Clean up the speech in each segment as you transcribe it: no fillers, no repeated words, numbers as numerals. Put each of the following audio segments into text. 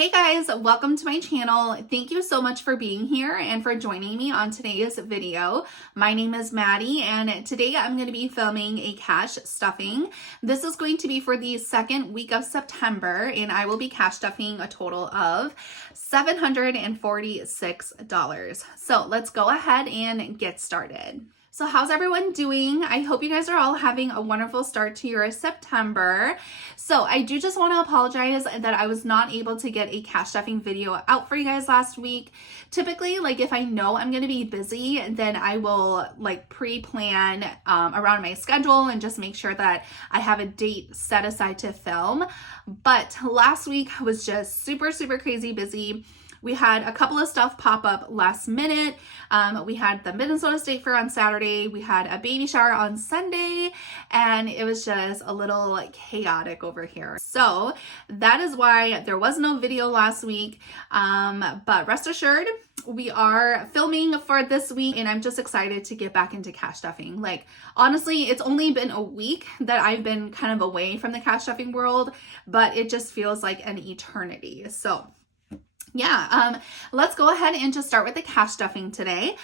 Hey guys, welcome to my channel. Thank you so much for being here and for joining me on today's video. My name is Maddie and today I'm going to be filming a cash stuffing. This is going to be for the second week of September and I will be cash stuffing a total of $746. So let's go ahead and get started. So how's everyone doing? I hope you guys are all having a wonderful start to your September. So I do just want to apologize that I was not able to get a cash stuffing video out for you guys last week. Typically, if I know I'm going to be busy, then I will pre-plan around my schedule and just make sure that I have a date set aside to film. But last week was just super crazy busy. We had a couple of stuff pop up last minute. We had the Minnesota State Fair on Saturday. We had a baby shower on Sunday, and it was just a little chaotic over here. So that is why there was no video last week. But rest assured, we are filming for this week, and I'm just excited to get back into cash stuffing. Honestly, it's only been a week that I've been kind of away from the cash stuffing world, but it just feels like an eternity. So yeah, let's go ahead and just start with the cash stuffing today.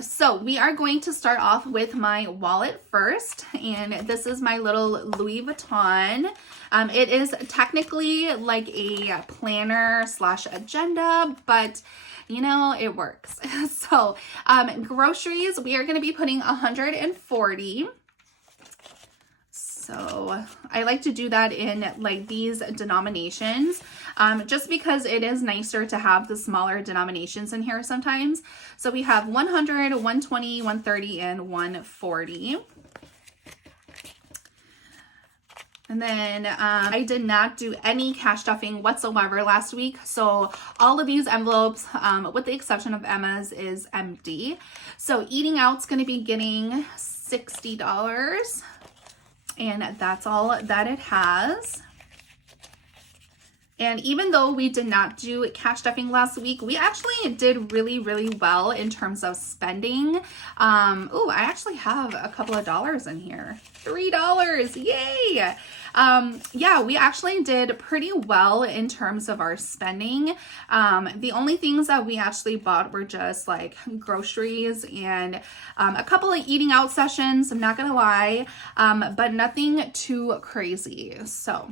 So we are going to start off with my wallet first, and this is my little Louis Vuitton. It is technically like a planner / agenda, but you know, it works. So groceries, we are going to be putting 140. So I like to do that in these denominations, just because it is nicer to have the smaller denominations in here sometimes. So we have 100, 120, 130, and 140. And then I did not do any cash stuffing whatsoever last week. So all of these envelopes, with the exception of Emma's, is empty. So eating out's going to be getting $60. And that's all that it has. And even though we did not do cash stuffing last week, we actually did really well in terms of spending. Oh, I actually have a couple of dollars in here. $3, yay! Yeah, we actually did pretty well in terms of our spending. The only things that we actually bought were just groceries and a couple of eating out sessions, I'm not gonna lie, but nothing too crazy. So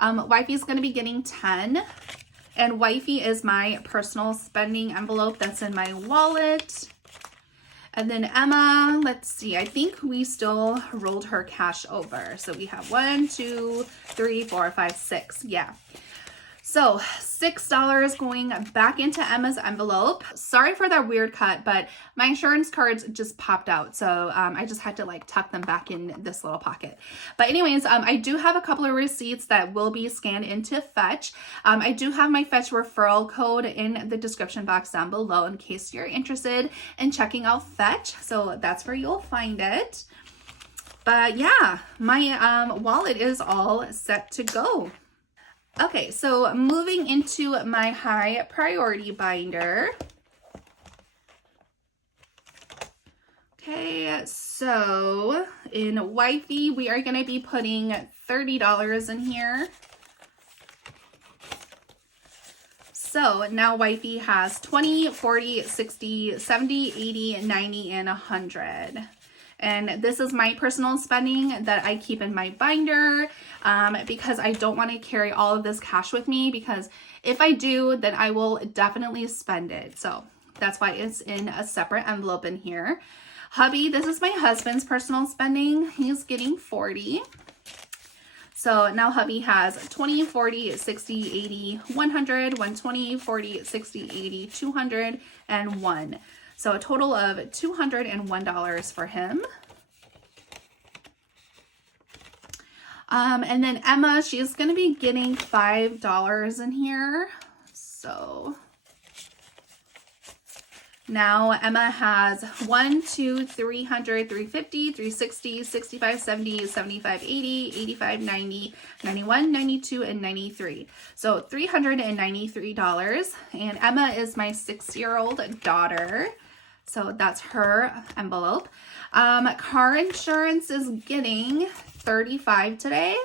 wifey's gonna be getting 10, and wifey is my personal spending envelope that's in my wallet. And then Emma, let's see, I think we still rolled her cash over. So we have 1, 2, 3, 4, 5, 6. Yeah. So $6 going back into Emma's envelope. Sorry for that weird cut, but my insurance cards just popped out. So I just had to tuck them back in this little pocket. But anyways, I do have a couple of receipts that will be scanned into Fetch. I do have my Fetch referral code in the description box down below in case you're interested in checking out Fetch. So that's where you'll find it. But yeah, my wallet is all set to go. Okay, so moving into my high priority binder. Okay, so in wifey, we are going to be putting $30 in here. So now wifey has 20, 40, 60, 70, 80, 90, and 100. And this is my personal spending that I keep in my binder because I don't want to carry all of this cash with me, because if I do, then I will definitely spend it. So that's why it's in a separate envelope in here. Hubby, this is my husband's personal spending. He's getting 40. So now hubby has 20, 40, 60, 80, 100, 120, 40, 60, 80, 200, and 1. So a total of $201 for him. And then Emma, she's going to be getting $5 in here. So now Emma has 1, 2, 300, 350, 360, 65, 70, 75, 80, 85, 90, 91, 92, and 93. So $393. And Emma is my 6-year-old daughter. So that's her envelope. Car insurance is getting $35 today.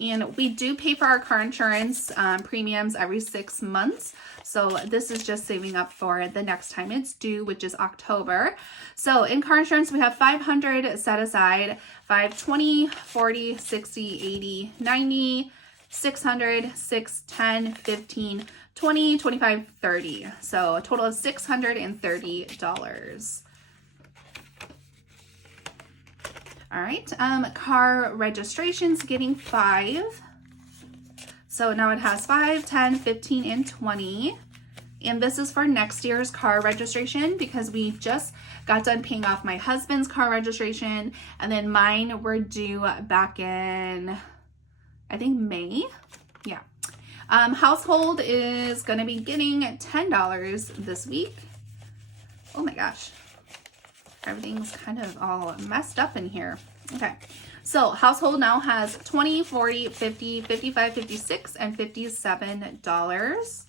And we do pay for our car insurance premiums every 6 months. So this is just saving up for the next time it's due, which is October. So in car insurance, we have $500 set aside, $520, $40, $60, $80, $90, $600, $6, $10, $15, $20, $25, $30. So a total of $630. All right, car registration's getting 5. So now it has 5, 10, 15, and 20. And this is for next year's car registration because we just got done paying off my husband's car registration. And then mine were due back in, I think, May. Yeah. Household is going to be getting $10 this week. Oh my gosh. Everything's kind of all messed up in here. Okay, so household now has $20, $40, $50, $55, $56, and $57.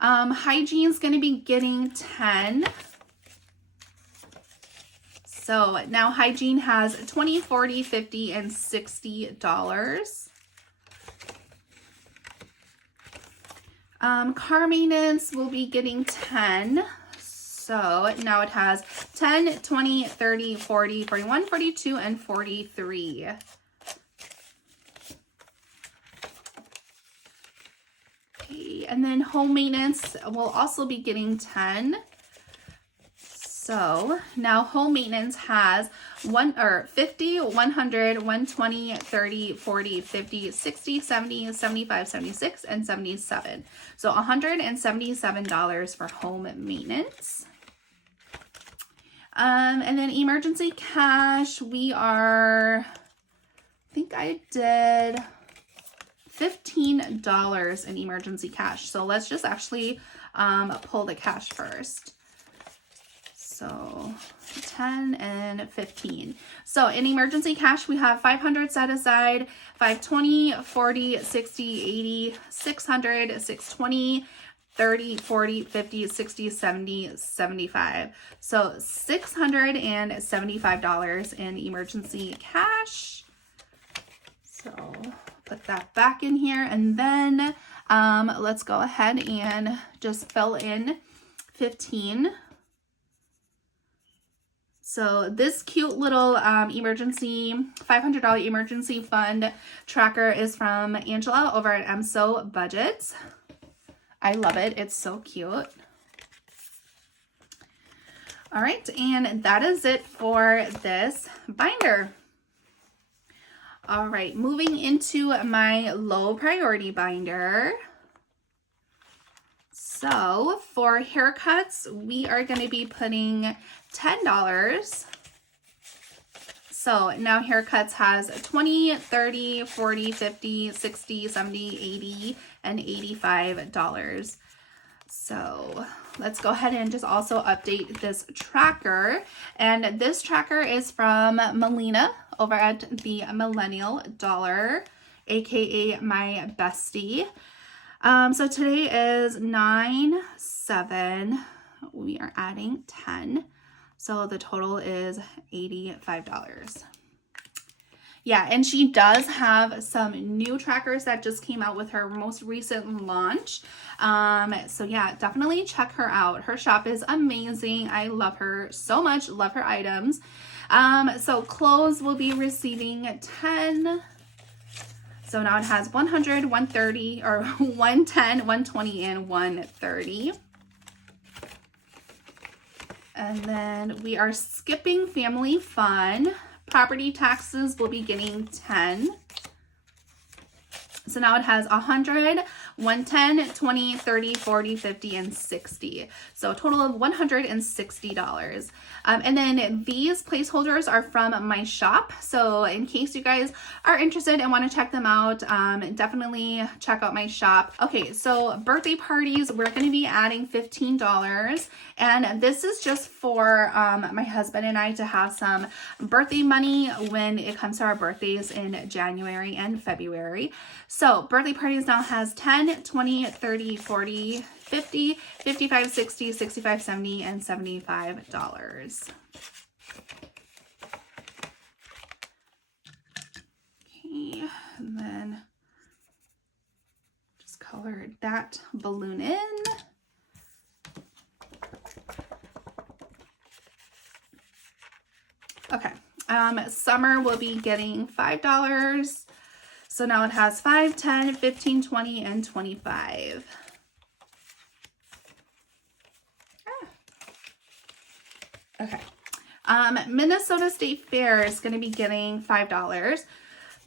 Hygiene's going to be getting 10. So now hygiene has $20, $40, $50, and $60. Car maintenance will be getting 10. So now it has 10, 20, 30, 40, 41, 42, and 43. Okay, and then home maintenance will also be getting 10. So now home maintenance has 50, 100, 120, 30, 40, 50, 60, 70, 75, 76, and 77. So $177 for home maintenance. And then emergency cash, we are, I think I did $15 in emergency cash. So let's just actually pull the cash first. So 10 and 15. So in emergency cash, we have $500 set aside, $520, $40, $60, $80, $600, $620, $30, $40, $50, $60, $70, $75. So $675 in emergency cash. So put that back in here, and then let's go ahead and just fill in 15. So this cute little emergency $500 emergency fund tracker is from Angela over at MSO Budgets. I love it. It's so cute. All right, and that is it for this binder. All right, moving into my low priority binder. So for haircuts, we are going to be putting $10. So now haircuts has 20, 30, 40, 50, 60, 70, 80, and $85. So let's go ahead and just also update this tracker. And this tracker is from Melina over at the Millennial Dollar, aka my bestie. So today is 9/7. We are adding 10. So the total is $85. Yeah, and she does have some new trackers that just came out with her most recent launch. So yeah, definitely check her out. Her shop is amazing. I love her so much. Love her items. So clothes will be receiving 10. So now it has 100, 130, or 110, 120, and 130. And then we are skipping family fun. Property taxes will be getting 10. So now it has 100, 110, 20, 30, 40, 50, and 60. So a total of $160. And then these placeholders are from my shop. So in case you guys are interested and want to check them out, definitely check out my shop. Okay, so birthday parties, we're going to be adding $15. And this is just for my husband and I to have some birthday money when it comes to our birthdays in January and February. So birthday parties now has 10, 20, 30, 40, 50, 55, 60, 65, 70, and $75. see. And then just color that balloon in. Okay. Summer will be getting $5. So now it has 5, 10, 15, 20, and 25. Okay. Minnesota State Fair is going to be getting $5.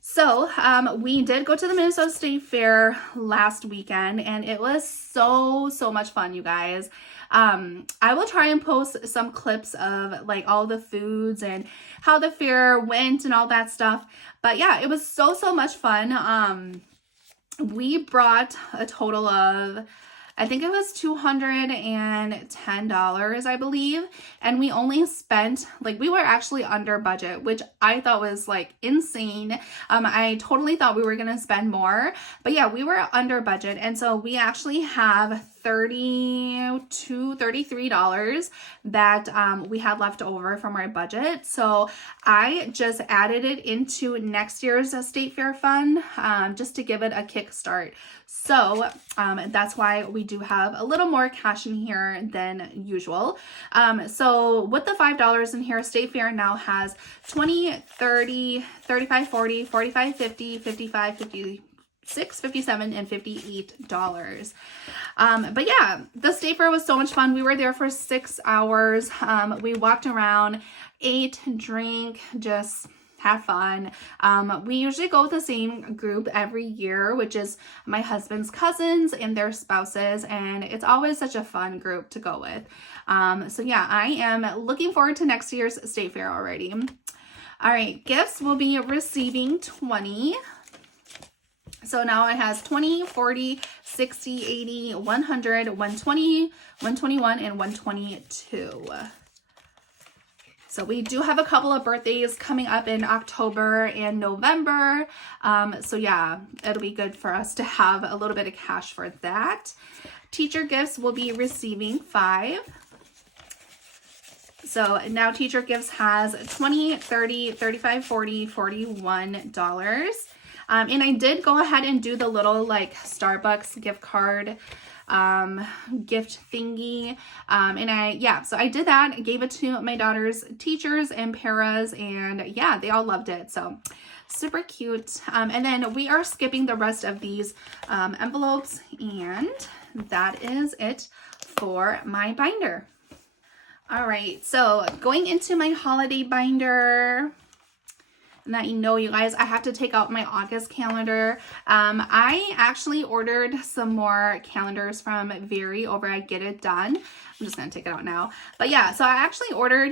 So we did go to the Minnesota State Fair last weekend, and it was so much fun, you guys. I will try and post some clips of like all the foods and how the fair went and all that stuff. But yeah, it was so much fun. We brought a total of, I think it was $210, I believe. And we only spent, like, we were actually under budget, which I thought was like insane. I totally thought we were going to spend more, but yeah, we were under budget. And so we actually have $33 that we had left over from our budget. So I just added it into next year's State Fair Fund just to give it a kickstart. So that's why we do have a little more cash in here than usual. So with the $5 in here, State Fair now has 20, 30, 35, 40, 45, 50, 55, 56, 57, and $58. But yeah, the State Fair was so much fun. We were there for 6 hours. We walked around, ate, drank, just had fun. We usually go with the same group every year, which is my husband's cousins and their spouses, and it's always such a fun group to go with. So yeah, I am looking forward to next year's State Fair already. All right, gifts will be receiving 20. So now it has 20, 40, 60, 80, 100, 120, 121, and 122. So we do have a couple of birthdays coming up in October and November. So yeah, it'll be good for us to have a little bit of cash for that. Teacher gifts will be receiving 5. So now teacher gifts has 20, 30, 35, 40, $41. And I did go ahead and do the little like Starbucks gift card gift thingy. So I did that. I gave it to my daughter's teachers and paras, and yeah, they all loved it. So super cute. And then we are skipping the rest of these envelopes, and that is it for my binder. All right, so going into my holiday binder. And that, you know, you guys, I have to take out my August calendar. I actually ordered some more calendars from Very over at Get It Done. I'm just going to take it out now. But yeah, so I actually ordered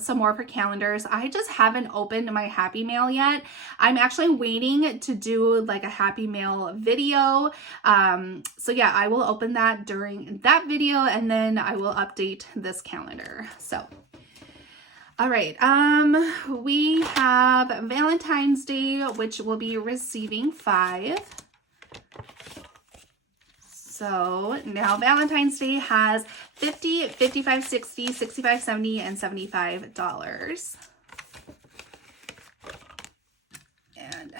some more for calendars. I just haven't opened my Happy Mail yet. I'm actually waiting to do like a Happy Mail video. So yeah, I will open that during that video, and then I will update this calendar. So all right, we have Valentine's Day, which will be receiving 5. So now Valentine's Day has 50, 55, 60, 65, 70, and $75. And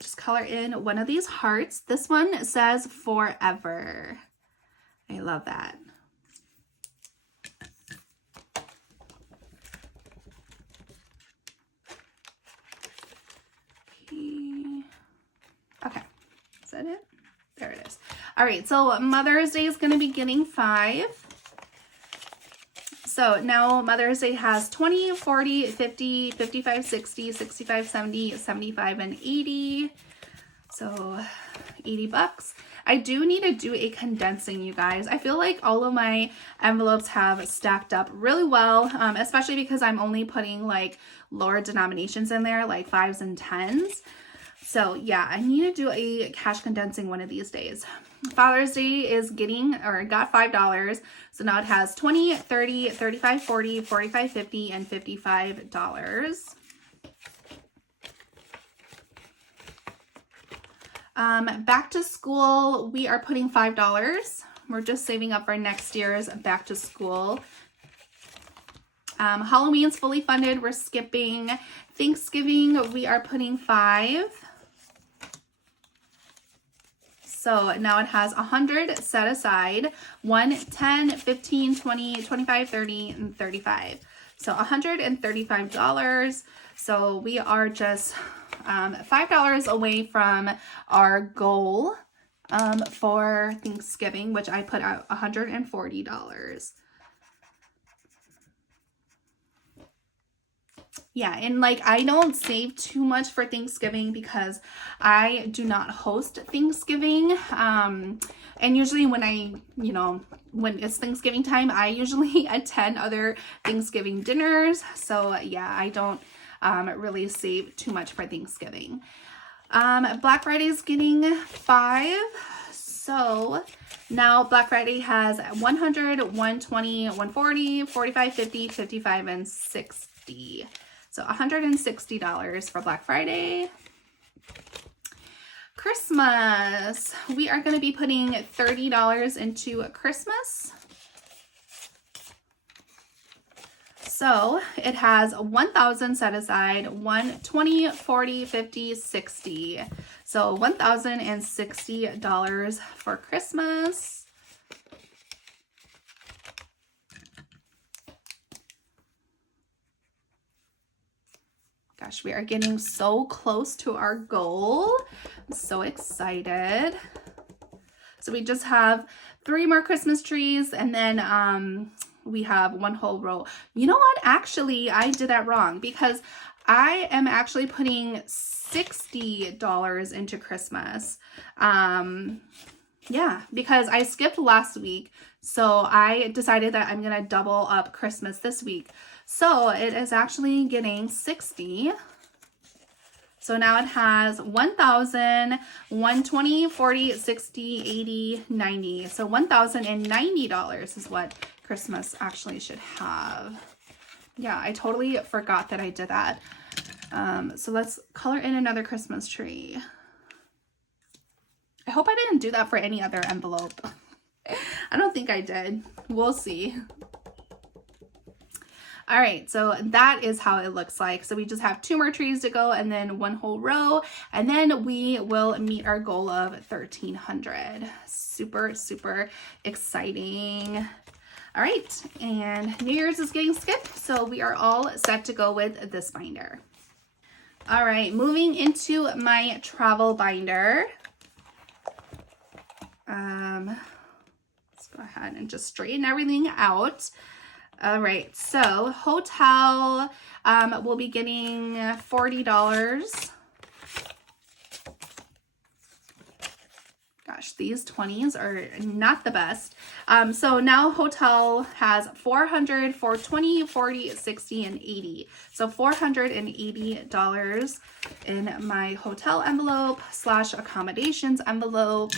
just color in one of these hearts. This one says forever. I love that. Okay, is that it? There it is. All right, so Mother's Day is going to be getting 5. So now Mother's Day has 20, 40, 50, 55, 60, 65, 70, 75, and 80. So $80. I do need to do a condensing, you guys. I feel like all of my envelopes have stacked up really well, especially because I'm only putting like lower denominations in there, like 5s and 10s. So yeah, I need to do a cash condensing one of these days. Father's Day is got $5. So now it has 20, 30, 35, 40, 45, 50, and $55. Back to school, we are putting $5. We're just saving up for next year's back to school. Halloween's fully funded. We're skipping. Thanksgiving, we are putting 5. So now it has 100 set aside, 1, 10, 15, 20, 25, 30, and 35. So $135. So we are just $5 away from our goal for Thanksgiving, which I put out $140. Yeah, and like I don't save too much for Thanksgiving because I do not host Thanksgiving. And usually when when it's Thanksgiving time, I usually attend other Thanksgiving dinners. So yeah, I don't really save too much for Thanksgiving. Black Friday is getting 5. So now Black Friday has 100, 120, 140, 45, 50, 55, and 60. So $160 for Black Friday. Christmas. We are going to be putting $30 into Christmas. So it has 1,000 set aside, 1, 20, 40, 50, 60. So $1,060 for Christmas. Gosh, we are getting so close to our goal. I'm so excited. So we just have 3 more Christmas trees, and then we have 1 whole row. You know what? Actually, I did that wrong because I am actually putting $60 into Christmas. Yeah, because I skipped last week. So I decided that I'm going to double up Christmas this week. So it is actually getting 60. So now it has 1,000, 120, 40, 60, 80, 90. So $1,090 is what Christmas actually should have. Yeah, I totally forgot that I did that. So let's color in another Christmas tree. I hope I didn't do that for any other envelope. I don't think I did. We'll see. All right, so that is how it looks like. So we just have 2 more trees to go and then 1 whole row, and then we will meet our goal of 1,300. Super, super exciting. All right, and New Year's is getting skipped, so we are all set to go with this binder. All right, moving into my travel binder. Let's go ahead and just straighten everything out. All right, so hotel will be getting $40. Gosh, these 20s are not the best. So now hotel has 400, 420, 40, 60, and 80. So $480 in my hotel envelope / accommodations envelope.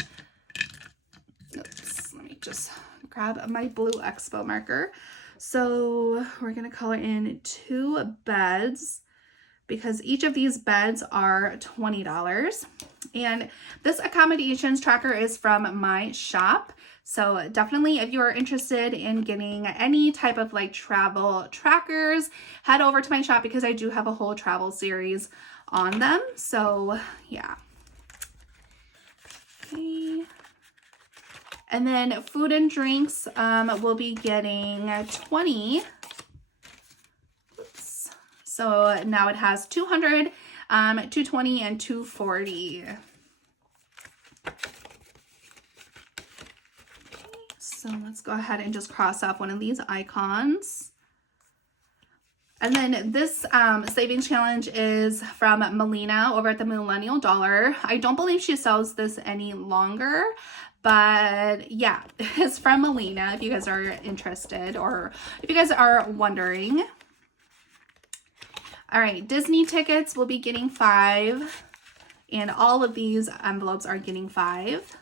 Oops, let me just grab my blue Expo marker. So we're going to color in 2 beds because each of these beds are $20. And this accommodations tracker is from my shop. So definitely if you are interested in getting any type of like travel trackers, head over to my shop because I do have a whole travel series on them. So yeah. Okay. And then food and drinks will be getting 20. Oops. So now it has 200, 220, and 240. So let's go ahead and just cross off one of these icons. And then this savings challenge is from Melina over at the Millennial Dollar. I don't believe she sells this any longer. But yeah, it's from Melina if you guys are interested or if you guys are wondering. All right, Disney tickets will be getting 5. And all of these envelopes are getting 5.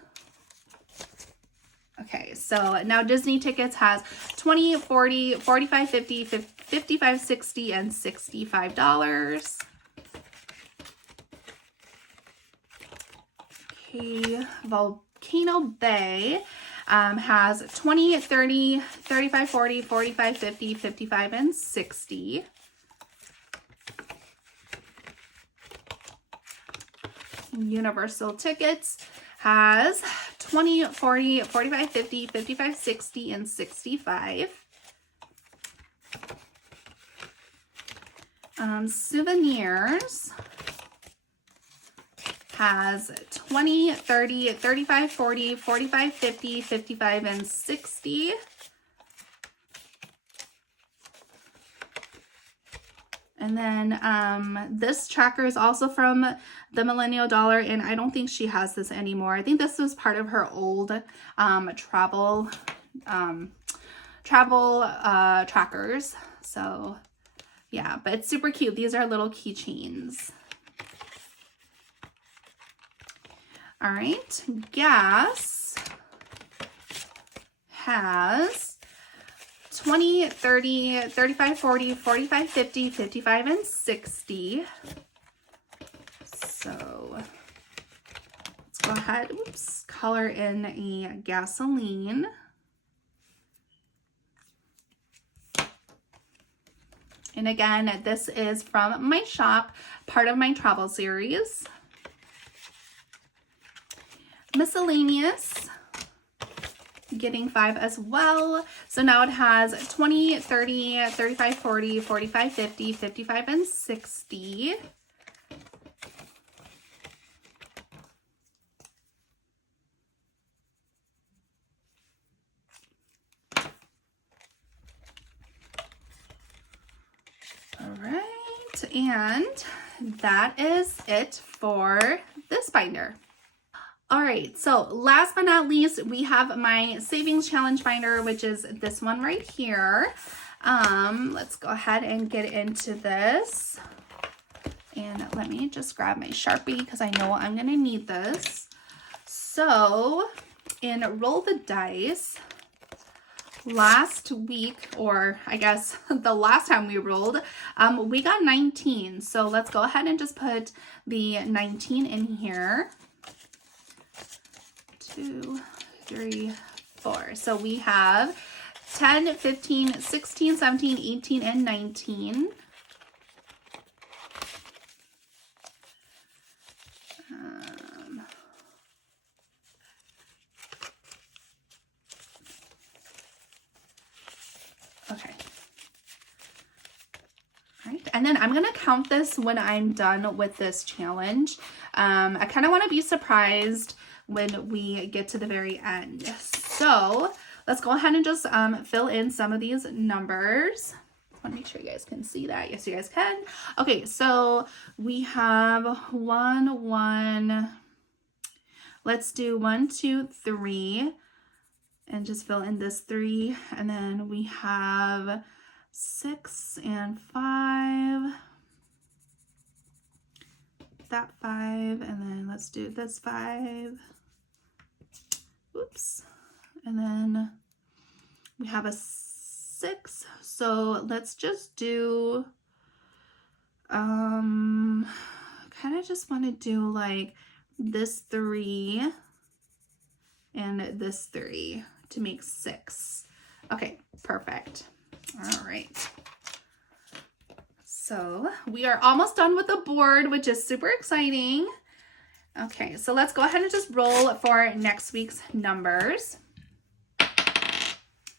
Okay, so now Disney tickets has 20, 40, 45, 50, 55, 60, and $65. Okay, Volcano Bay. has 20, 30, 35, 40, 45, 50, 55, and 60. Universal Tickets has 20, 40, 45, 50, 55, 60, and 65. Souvenirs has 20, 30, 35, 40, 45, 50, 55, and 60. And then this tracker is also from the Millennial Dollar, and I don't think she has this anymore. I think this was part of her old travel trackers. So yeah, but it's super cute. These are little keychains. All right, gas has 20, 30, 35, 40, 45, 50, 55, and 60. So let's go ahead, color in a gasoline. And again, this is from my shop, part of my travel series. Miscellaneous, getting 5 as well. So now it has 20, 30, 35, 40, 45, 50, 55, and 60. All right, and that is it for this binder. All right, so last but not least, we have my savings challenge binder, which is this one right here. Let's go ahead and get into this. And let me just grab my Sharpie because I know I'm gonna need this. So in Roll the Dice, last week, or I guess the last time we rolled, we got 19. So let's go ahead and just put the 19 in here. 2, 3, 4. So we have 10, 15, 16, 17, 18, and 19. Okay. All right. And then I'm going to count this when I'm done with this challenge. I kind of want to be surprised when we get to the very end. So let's go ahead and just fill in some of these numbers. I want to make sure you guys can see that. Yes, you guys can. Okay, so we have 1, 1. Let's do 1, 2, 3. And just fill in this 3. And then we have 6 and 5. That 5. And then let's do this 5. Oops. And then we have a 6. So let's just do, kind of just want to do like this 3 and this 3 to make 6. Okay, perfect. All right. So we are almost done with the board, which is super exciting. Okay, so let's go ahead and just roll for next week's numbers.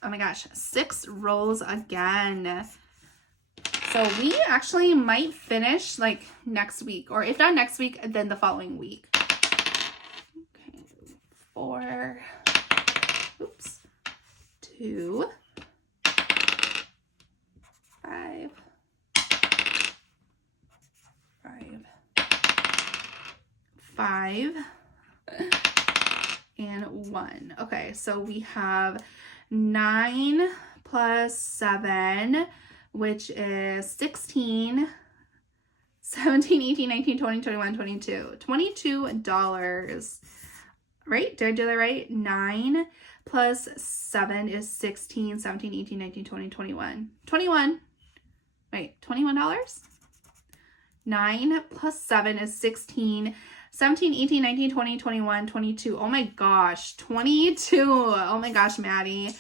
Oh my gosh, 6 rolls again. So we actually might finish like next week, or if not next week, then the following week. Okay, 4, oops, 2, 5, 5, and 1. Okay, so we have 9 plus 7, which is 16, 17, 18, 19, 20, 21, 22. $22. Right? Did I do that right? 9 plus 7 is 16, 17, 18, 19, 20, 21. 21. Wait, $21? 9 plus 7 is 16. 17, 18, 19, 20, 21, 22. Oh my gosh, 22. Oh my gosh, Maddie.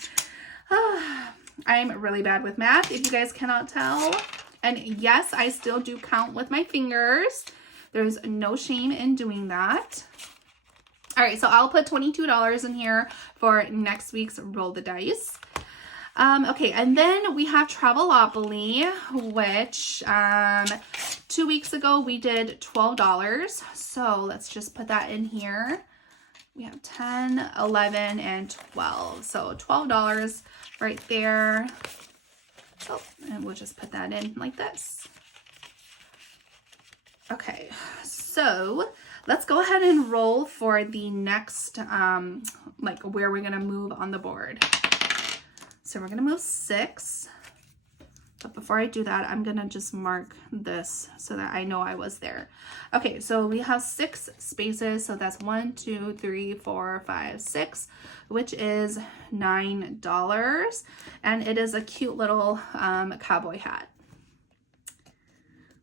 I'm really bad with math, if you guys cannot tell. And yes, I still do count with my fingers. There's no shame in doing that. All right, so I'll put $22 in here for next week's Roll the Dice. Okay, and then we have Travelopoly, which 2 weeks ago we did $12. So let's just put that in here. We have 10, 11, and 12. So $12 right there. Oh, and we'll just put that in like this. Okay, so let's go ahead and roll for the next, like where we're gonna move on the board. So we're gonna move 6, but before I do that, I'm gonna just mark this so that I know I was there. Okay, so we have 6 spaces, so that's 1, 2, 3, 4, 5, 6, which is $9, and it is a cute little cowboy hat.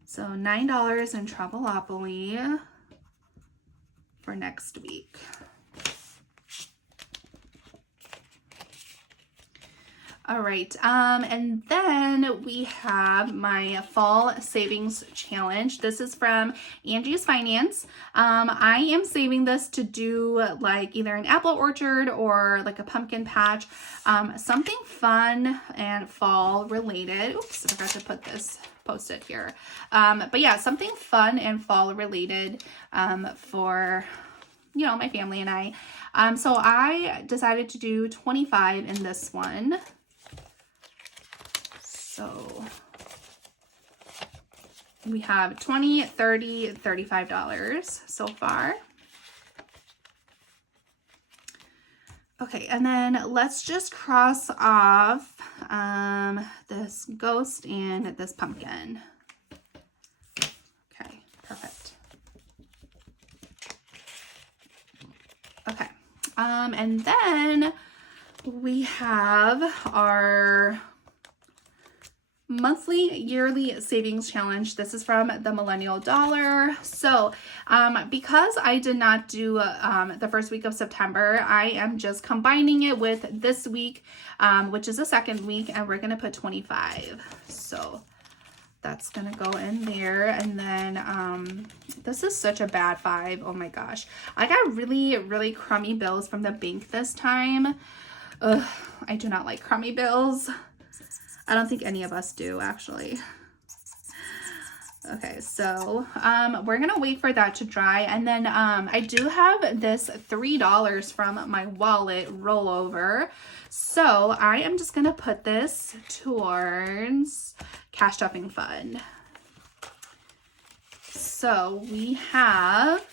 So $9 in Travelopoly for next week. All right, and then we have my fall savings challenge. This is from Angie's Finance. I am saving this to do like either an apple orchard or like a pumpkin patch, something fun and fall related. Oops, I forgot to put this post-it here. But yeah, something fun and fall related for, you know, my family and I. So I decided to do 25 in this one. So we have $20, $30, $35 so far. Okay, and then let's just cross off this ghost and this pumpkin. Okay, perfect. Okay, and then we have our monthly yearly savings challenge. This is from the Millennial Dollar. So because I did not do the first week of September, I am just combining it with this week, which is the second week, and we're gonna put 25. So that's gonna go in there. And then this is such a bad 5. Oh my gosh, I got really crummy bills from the bank this time. Ugh, I do not like crummy bills. I don't think any of us do, actually. Okay, so we're gonna wait for that to dry, and then I do have this $3 from my wallet rollover, so I am just gonna put this towards cash stuffing fund. So we have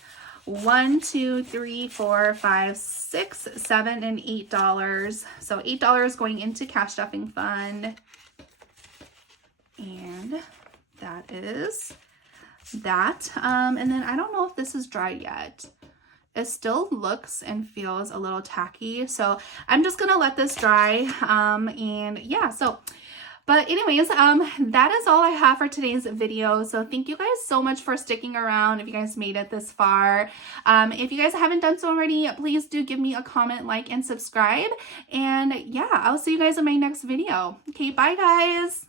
1, 2, 3, 4, 5, 6, 7, and $8. So $8 going into cash stuffing fund. And that is that. And then I don't know if this is dry yet. It still looks and feels a little tacky. So I'm just gonna let this dry. And yeah, so but anyways, that is all I have for today's video. So thank you guys so much for sticking around if you guys made it this far. If you guys haven't done so already, please do give me a comment, like, and subscribe. And yeah, I'll see you guys in my next video. Okay, bye guys.